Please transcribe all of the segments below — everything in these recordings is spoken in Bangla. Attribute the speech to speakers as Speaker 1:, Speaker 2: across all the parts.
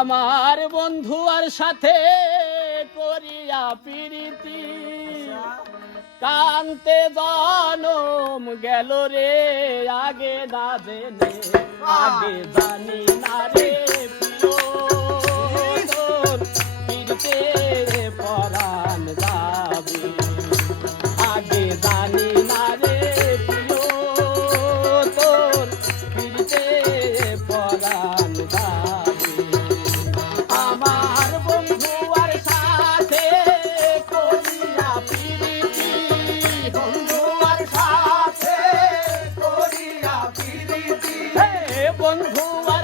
Speaker 1: আমার বন্ধু আর সাথে করিয়া পিরিতি। কানতে জনম গেল রে, আগে না জেনে, আগে জানি না রে।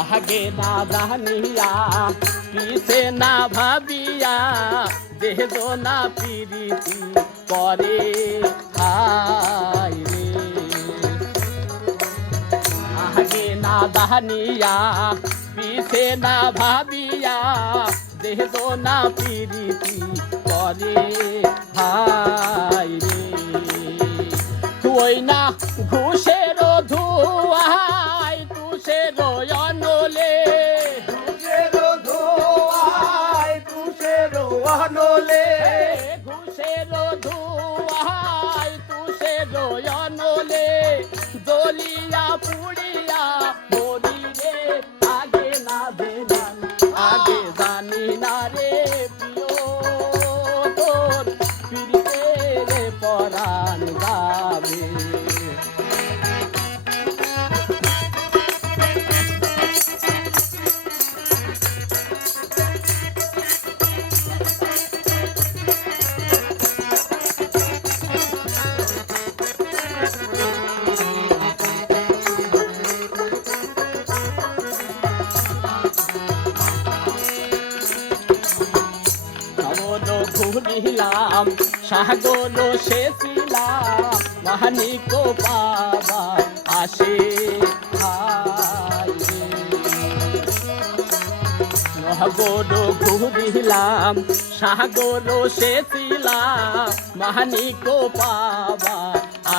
Speaker 1: আগে না জানিয়া পিছে না ভাবিয়া দেহ না পিরিতি করে হায় রে আগে না জানিয়া পিছে না ভাবিয়া দেহ না পিরিতি করে হায় রে তুই না ঘুষের no lay. ঘুরিলাম সাগর শেষিলাম মানিক বাবা আসে সাগর ঘুরিলাম সাগর শেষিলাম মানিক বাবা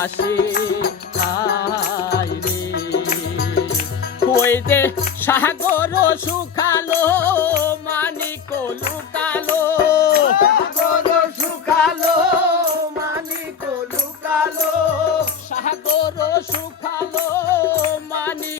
Speaker 1: আসে ওই যে সাগর শুকালো